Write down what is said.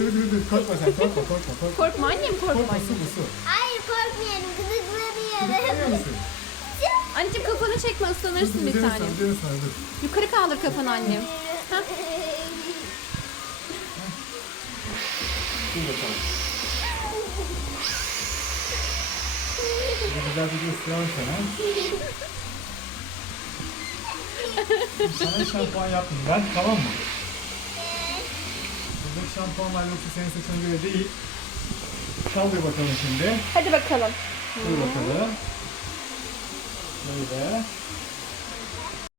Dur. Korkma sen. Korkma. Korkma annem, korkma Korkma annem. su. Hayır korkmuyorum. Korkuyor Gıdıklanıyorum. musun? Anneciğim kafanı çekme, ıslanırsın bir Üzerine tane. sar, üzerine sar, dur. Yukarı kaldır kafanı annem. Hah. Dur bakalım. Şimdi güzel bir ısıralım sana. Sana şampuan yaptım ben, tamam mı? Buradaki şampuanlar yoksa senin saçına göre değil. Kaldır bakalım şimdi. Hadi bakalım. Dur bakalım. Böyle.